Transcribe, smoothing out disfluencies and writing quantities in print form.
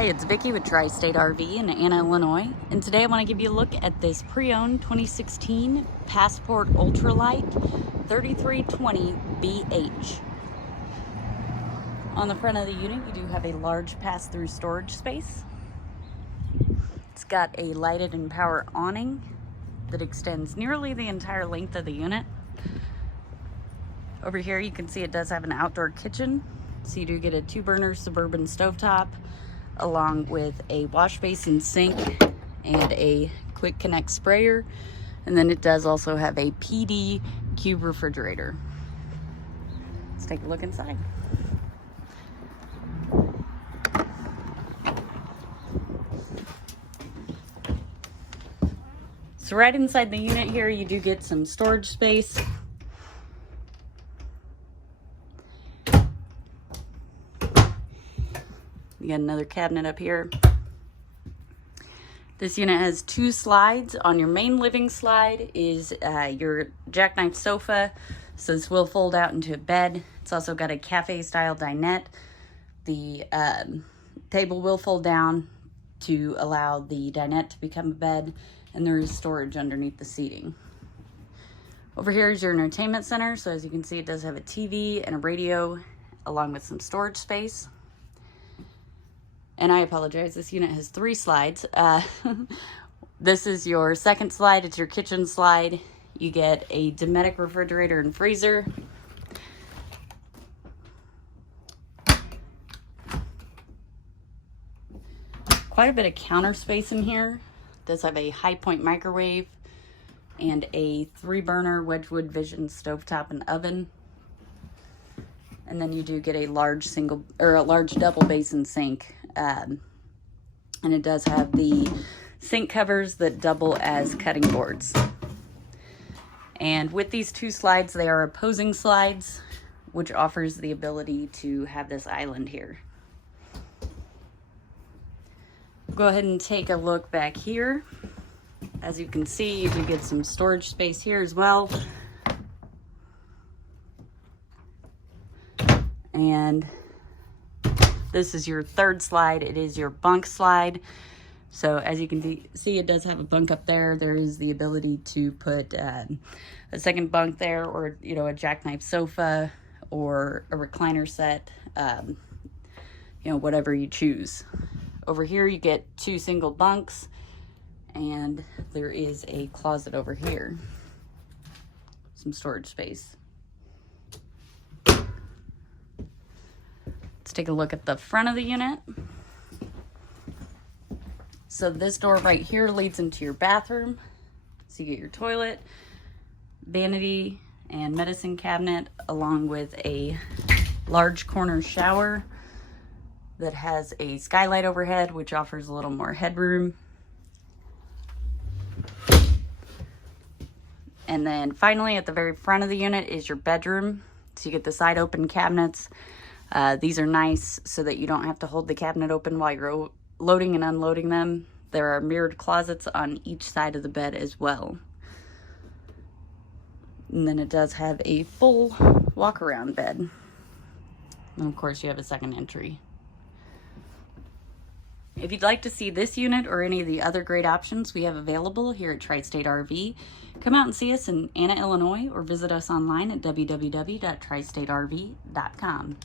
Hey, it's Vicki with Tri-State RV in Anna, Illinois, and today I want to give you a look at this pre-owned 2016 Passport Ultralight 3320BH. On the front of the unit, you do have a large pass-through storage space. It's got a lighted and power awning that extends nearly the entire length of the unit. Over here, you can see it does have an outdoor kitchen, so you do get a 2-burner Suburban stovetop, along with a wash basin sink and a quick connect sprayer. And then it does also have a PD cube refrigerator. Let's take a look inside. So right inside the unit here, you do get some storage space. You got another cabinet up here. This unit has 2 slides. On your main living slide is your jackknife sofa. So this will fold out into a bed. It's also got a cafe style dinette. The table will fold down to allow the dinette to become a bed, and there is storage underneath the seating. Over here is your entertainment center. So as you can see, it does have a TV and a radio along with some storage space. And I apologize, this unit has 3 slides. This is your second slide, it's your kitchen slide. You get a Dynamax refrigerator and freezer. Quite a bit of counter space in here. It does have a high point microwave and a 3-burner Wedgwood Vision stovetop and oven. And then you do get a large double basin sink. And it does have the sink covers that double as cutting boards. And with these 2 slides, they are opposing slides, which offers the ability to have this island here. Go ahead and take a look back here. As you can see, you do get some storage space here as well. And this is your 3rd slide. It is your bunk slide. So as you can see, it does have a bunk up there. There is the ability to put a second bunk there, or a jackknife sofa or a recliner set, whatever you choose. Over here you get 2 single bunks, and there is a closet over here. Some storage space. Let's take a look at the front of the unit. So this door right here leads into your bathroom. So you get your toilet, vanity, and medicine cabinet, along with a large corner shower that has a skylight overhead, which offers a little more headroom. And then finally, at the very front of the unit is your bedroom. So you get the side open cabinets. These are nice so that you don't have to hold the cabinet open while you're loading and unloading them. There are mirrored closets on each side of the bed as well. And then it does have a full walk-around bed. And of course, you have a second entry. If you'd like to see this unit or any of the other great options we have available here at Tri-State RV, come out and see us in Anna, Illinois, or visit us online at www.tristaterv.com.